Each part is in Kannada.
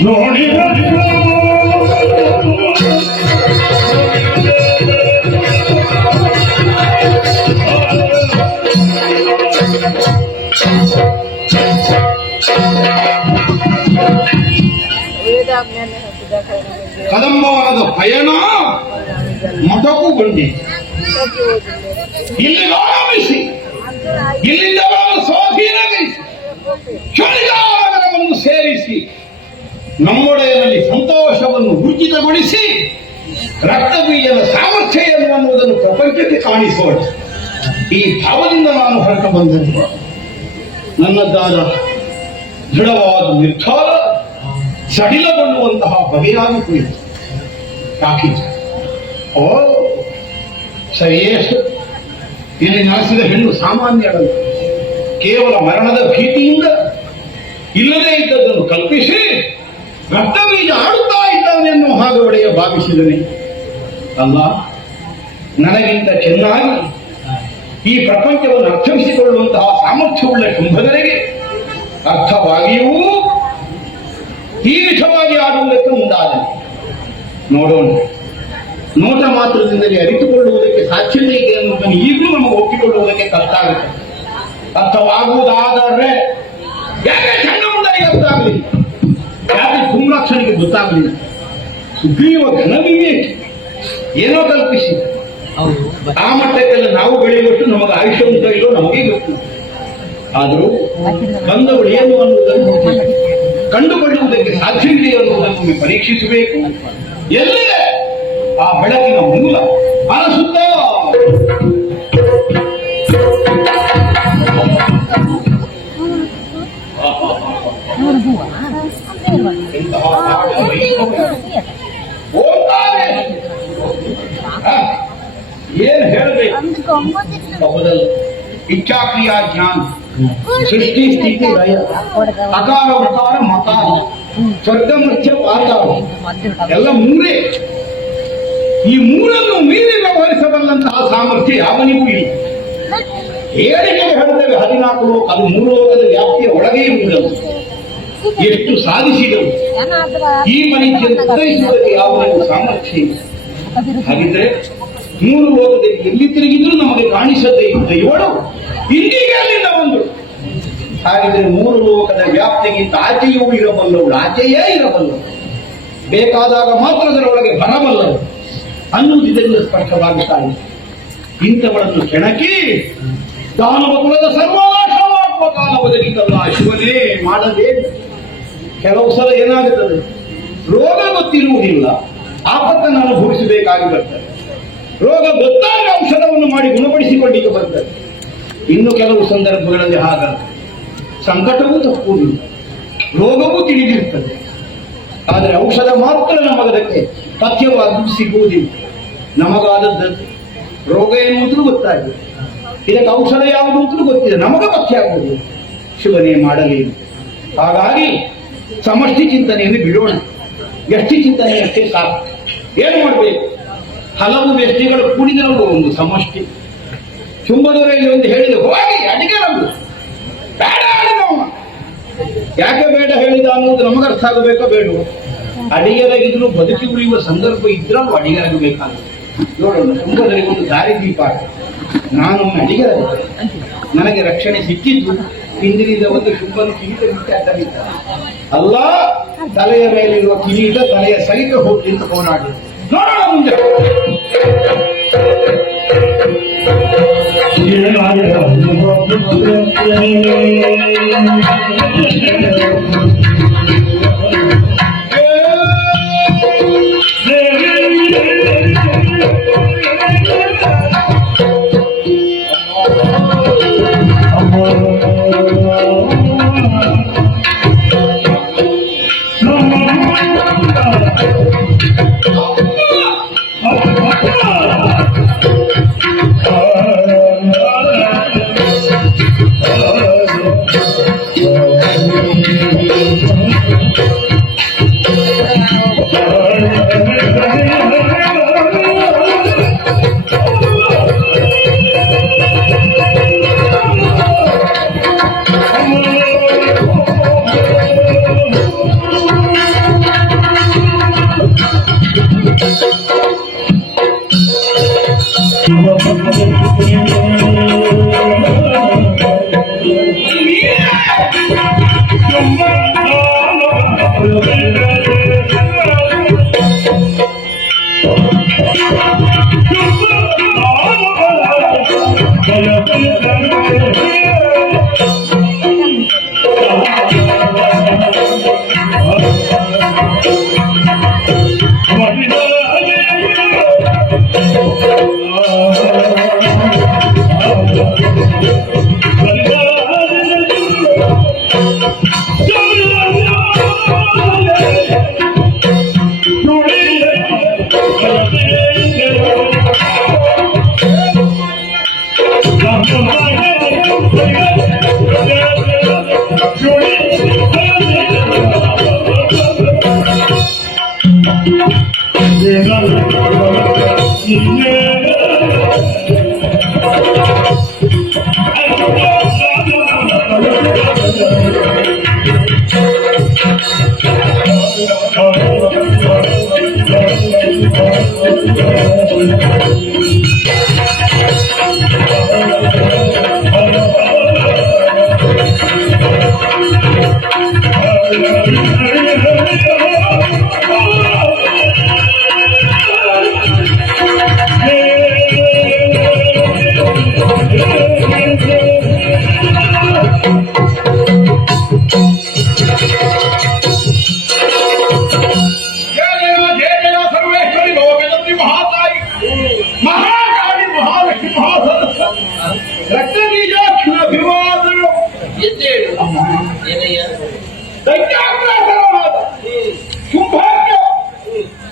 ನೋಡಿ ಈಚ ಕದಂಬವನದ ಪಯಣ ಮೊಟಕುಗೊಂಡಿ ಇಲ್ಲಿ ಆರಂಭಿಸಿ ಇಲ್ಲಿಂದ ಸ್ವಾಧೀನಗೊಳಿಸಿ ಕ್ಷಣಿಕಾನಗರವನ್ನು ಸೇರಿಸಿ ನಮ್ಮೊಡೆಯಲ್ಲಿ ಸಂತೋಷವನ್ನು ಊರ್ಜಿತಗೊಳಿಸಿ ರಕ್ತಬೀಜದ ಸಾಮರ್ಥ್ಯ ಏನು ಅನ್ನುವುದನ್ನು ಪ್ರಪಂಚಕ್ಕೆ ಕಾಣಿಸೋಣ. ಈ ಭಾವದಿಂದ ನಾನು ಹೊರಟ ಬಂದದ್ದು. ನನ್ನದಾದ ದೃಢವಾದ ನಿರ್ಧಾರ ಸಡಿಲಗೊಳ್ಳುವಂತಹ ಬಗೆಯಾಗಿ ಕುಳಿತು. ಯಾಕಿದೆ ಓ ಸರಿಯೇಷ್ಟು ಇಲ್ಲಿ ನೆಲೆಸಿದ ಹೆಣ್ಣು ಸಾಮಾನ್ಯರಲ್ಲ. ಕೇವಲ ಮರಣದ ಭೀತಿಯಿಂದ ಇಲ್ಲದೇ ಇದ್ದದ್ದನ್ನು ಕಲ್ಪಿಸಿ ರಕ್ತ ಬೀಜ ಆಡುತ್ತಾ ಇದ್ದಾನೆನ್ನುವ ಹಾಗೆ ಒಡೆಯ ಭಾವಿಸಿದನೆ. ಅಲ್ಲ, ನನಗಿಂತ ಚೆನ್ನಾಗಿ ಈ ಪ್ರಪಂಚವನ್ನು ಅರ್ಥವಿಸಿಕೊಳ್ಳುವಂತಹ ಸಾಮರ್ಥ್ಯವುಳ್ಳ ಶುಂಭದರಿಗೆ ಅರ್ಥವಾಗಿಯೂ ವಿಧವಾಗಿ ಆಡುವುದಕ್ಕೆ ಮುಂದಾದನು. ನೋಡೋಣ. ನೋಟ ಮಾತ್ರದಿಂದಲೇ ಅರಿತುಕೊಳ್ಳುವುದಕ್ಕೆ ಸಾಧ್ಯತೆ ಇದೆ ಅನ್ನೋದನ್ನು ಈಗಲೂ ನಮಗೆ ಒಪ್ಪಿಕೊಳ್ಳುವುದಕ್ಕೆ ಕಷ್ಟ ಆಗುತ್ತೆ ಅರ್ಥವಾಗುವುದಾದರೆ ಯಾಕೆ ಸಣ್ಣ ಮುಂದಾಗಿ ಗೊತ್ತಾಗಲಿಲ್ಲ ಯಾಕೆ ಕುಂಭಾಕ್ಷನಿಗೆ ಗೊತ್ತಾಗಲಿಲ್ಲ? ಸುಗ್ರೀವ ಘನವಿವೇಕಿ ಏನೋ ಕಲ್ಪಿಸಿ. ಆ ಮಟ್ಟಕ್ಕೆಲ್ಲ ನಾವು ಬೆಳೆಯುವಷ್ಟು ನಮಗೆ ಆಯುಷ್ಯ ಉಂಟು ಇಲ್ಲೋ ನಮಗೆ ಗೊತ್ತು. ಆದರೂ ಬಂದವಳು ಏನು ಅನ್ನುವುದನ್ನು ಕಂಡುಕೊಳ್ಳುವುದಕ್ಕೆ ಸಾಧ್ಯವಿದೆ ಅನ್ನುವುದನ್ನು ಪರೀಕ್ಷಿಸಬೇಕು. ಎಲ್ಲಿದೆ ಆ ಬೆಳಕಿನ ಮೂಲ ಅನಸುತ್ತ ಇಂತಹ ನಾಡ ವೈಭವ. ಓಂಕಾರೇ. ಹ? ಏನು ಹೇಳಬೇಕು ಹೌದಲ್ಲ ಇಚ್ಛಾಕ್ರಿಯಾ ಜ್ಞಾನ ಸೃಷ್ಟಿ ಸ್ಥಿತಿ ಲಯ ಅಕಾರ ಮಕಾರ ಮಕಾರ ಸ್ವರ್ಗ ಮಧ್ಯ ಪಾತಾಳ ಎಲ್ಲ ಮೂರೇ. ಈ ಮೂರನ್ನು ಮೀರಿ ವ್ಯವಹರಿಸಬಲ್ಲಂತಹ ಸಾಮರ್ಥ್ಯ ಯಾವನಿಗೂ ಇಲ್ಲ. ಹೇಳಿಕೆಗೆ ಹೇಳಿದರೆ ಹದಿನಾಲ್ಕು ಲೋಕ, ಅದು ಮೂರು ಲೋಕದ ವ್ಯಾಪ್ತಿಯ ಒಳಗೆ ಇರುವುದಲ್ಲ ಎಷ್ಟು ಸಾಧಿಸಿದವು. ಈ ಮನುಷ್ಯನ ಉತ್ತರಿಸುವುದಕ್ಕೆ ಯಾವನಿಗೂ ಸಾಮರ್ಥ್ಯ ಇಲ್ಲ. ಹಾಗಿದ್ರೆ ಮೂರು ಲೋಕದಲ್ಲಿ ಎಲ್ಲಿ ತಿರುಗಿದ್ರು ನಮಗೆ ಕಾಣಿಸದೇ ಇದ್ದ ಇವಳು ಇಂದಿಗೆ ಅಲ್ಲಿಂದ ಒಂದು. ಹಾಗಿದ್ರೆ ಮೂರು ಲೋಕದ ವ್ಯಾಪ್ತಿಗಿಂತ ಆಚೆಯೂ ಇರಬಲ್ಲವು ಆಚೆಯೇ ಇರಬಲ್ಲವು. ಬೇಕಾದಾಗ ಮಾತ್ರ ಅದರೊಳಗೆ ಬರಬಲ್ಲವು. ಅನ್ನುವುದರಿಂದ ಸ್ಪಷ್ಟವಾಗುತ್ತಾನೆ ಇಂಥವಳನ್ನು ಕೆಣಕಿ ದಾನವ ಕುಲದ ಸರ್ವನಾಶ ಮಾಡುವ ಕಾಲ ಒದಗಿತಲ್ಲ ಶಿವನೇ ಮಾಡಲೇ ಕೆಲವು ಸಲ ಏನಾಗುತ್ತದೆ? ರೋಗ ಗೊತ್ತಿರುವುದಿಲ್ಲ. ಆಪತ್ತನ್ನು ಅನುಭವಿಸಬೇಕಾಗಿ ಬರ್ತದೆ. ರೋಗ ಗೊತ್ತಾಗ ಔಷಧವನ್ನು ಮಾಡಿ ಗುಣಪಡಿಸಿಕೊಂಡಿದ್ದು ಬರ್ತದೆ. ಇನ್ನು ಕೆಲವು ಸಂದರ್ಭಗಳಲ್ಲಿ ಹಾಗಲ್ಲ ಸಂಕಟವೂ ತಪ್ಪುವುದಿಲ್ಲ. ರೋಗವೂ ತಿಳಿದಿರುತ್ತದೆ. ಆದರೆ ಔಷಧ ಮಾತ್ರ ನಮಗದಕ್ಕೆ ಪಥ್ಯವಾಗಿ ಸಿಗುವುದಿಲ್ಲ. ನಮಗಾದದ್ದು ರೋಗ ಎನ್ನುವುದು ಗೊತ್ತಾಗಿದೆ. ಇದಕ್ಕೆ ಔಷಧ ಯಾವುದು ಅಂತಲೂ ಗೊತ್ತಿದೆ. ನಮಗ ಪಥ್ಯ ಆಗುವುದಿಲ್ಲ ಶಿವನೇ ಮಾಡಲಿ ಹಾಗಾಗಿ ಸಮಷ್ಟಿ ಚಿಂತನೆಯನ್ನು ಬಿಡೋಣ ವ್ಯಕ್ತಿ ಚಿಂತನೆ ಅಷ್ಟೇ ಸಾಕು ಏನು ಮಾಡಬೇಕು? ಹಲವು ವ್ಯಕ್ತಿಗಳು ಕೂಡಿದವರು ಒಂದು ಸಮಷ್ಟಿ. ಚುಂಬದವರಲ್ಲಿ ಒಂದು ಹೇಳಿದ ಹೋಗಿ, ಅಡಿಗೆ ಯಾಕೆ ಬೇಡ ಹೇಳಿದ ಅನ್ನೋದು ನಮಗೆ ಅರ್ಥ ಆಗಬೇಕೋ ಬೇಡ ಅಡಿಗರಾಗಿದ್ರು ಬದುಕಿ ಉಳಿಯುವ ಸಂದರ್ಭ ಇದ್ರೂ ಅಡಿಗರಾಗಬೇಕಾಗುತ್ತೆ ನೋಡೋಣ ಚುಂಬದವರಿಗೆ ಒಂದು ದಾರಿದೀಪ ನಾನು ಅಡಿಗರ ನನಗೆ ರಕ್ಷಣೆ ಸಿಕ್ಕಿದ್ದು ಹಿಂದಿನಿಂದ ಒಂದು ಶುಂಭನ ಕಿರೀಟ ಬಿಟ್ಟ ಅಲ್ಲ, ತಲೆಯ ಮೇಲಿರುವ ಕಿರೀಟ ತಲೆಯ ಸಹಿತ ಹೋಗಿ ಅಂತ ಹೋರಾಡಿ ನೋಡೋಣ ಮುಂದೆ. Thank you.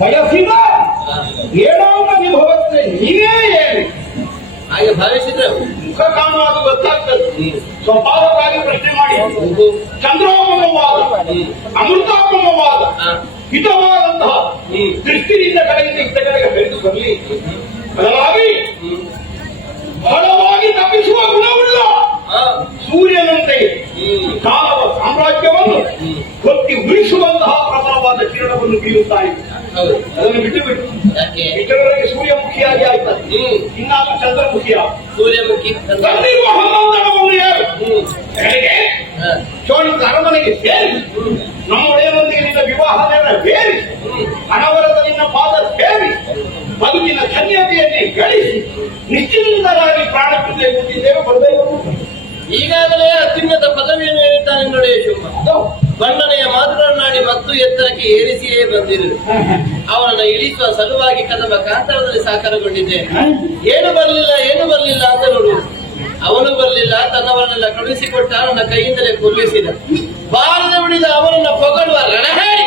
ಬಯಸಿದ ಏನಾವ ವಿಭವತ್ತೆ ನೀವೇ ಹೇಳಿ ಹಾಗೆ ಭಾವಿಸಿದ್ರೆ ಮುಖ ಕಾಣುವಾಗ ಗೊತ್ತಾಗ್ತದೆ ಸ್ವಭಾವಕ್ಕಾಗಿ ಪ್ರಶ್ನೆ ಮಾಡಿ ಚಂದ್ರೋಪಮವಾದ ಅಮೃತಾಪಮವಾದ ಹಿತವಾದಂತಹ ದೃಷ್ಟಿಯಿಂದ ಕಡೆಯಿಂದ ಇದ್ದ ಕಡೆಗೆ ಬೆಳೆದು ಬರಲಿ ಬದಲಾಗಿ ಬಲವಾಗಿ ತಪ್ಪಿಸುವ ಗುಣವುಳ್ಳ ಸೂರ್ಯನಂತೆ ಕಾಲವ ಸಾಮ್ರಾಜ್ಯವನ್ನು ಕೊಟ್ಟಿ ಉಳಿಸುವಂತಹ ಪ್ರಬಲವಾದ ಕಿರಣವನ್ನು ಬೀರುತ್ತಾ ಅದನ್ನು ಬಿಟ್ಟು ಬಿಟ್ಟು ಇತರರಿಗೆ ಸೂರ್ಯಮುಖಿಯಾಗಿ ಆಯ್ತದೆ ಇನ್ನಾದ್ರೂ ಚಂದ್ರಮುಖಿಯ ಸೂರ್ಯಮುಖಿ ತಂದಿರುವ ಹನ್ನೊಂದರವನ್ನು ಯಾರು? ಹ. ಚೋಳಿತ ಅರಮನೆಗೆ ಸೇರಿ. ನಮ್ಮ ಒಡೆಯರೊಂದಿಗೆ ನಿನ್ನ ವಿವಾಹದ ಬೇರಿ ಹಣವರದ ನಿನ್ನ ಪಾದ ಸೇರಿ. ಬದುಕಿನ ಧನ್ಯತೆಯನ್ನೇ ಗಳಿಸಿ. ನಿಶ್ಚಿಂತರಾಗಿ ಪ್ರಾಣಕ್ಕೆ ಕೂತಿದ್ದೇವೆ ಬರಬೇಕು ಈಗಾಗಲೇ ಅತ್ಯುನ್ನತ ಪದವಿಯನ್ನು ಹೇಳುತ್ತಾನೆ ನೋಡಿ ಬಣ್ಣನೆಯ ಮಾತುಗಳನ್ನಾಡಿ ಮತ್ತು ಎತ್ತರಕ್ಕೆ ಏರಿಸಿಯೇ ಬಂದಿರು. ಅವನನ್ನು ಇಳಿಸುವ ಸಲುವಾಗಿ ಕದಮ ಕಾಂತರದಲ್ಲಿ ಸಾಕಾರಗೊಂಡಿದ್ದೆ ಏನು ಬರಲಿಲ್ಲ ಏನು ಬರಲಿಲ್ಲ ಅಂತ ನೋಡು. ಅವನು ಬರಲಿಲ್ಲ ತನ್ನವರನ್ನೆಲ್ಲ ಕಳುಹಿಸಿಕೊಟ್ಟ ನನ್ನ ಕೈಯಿಂದಲೇ ಕೊಲ್ಲಿಸಿದ. ಬಾರದೆ ಉಳಿದ ಅವನನ್ನ ಪೊಗಡುವ ರಣಹೇರಿ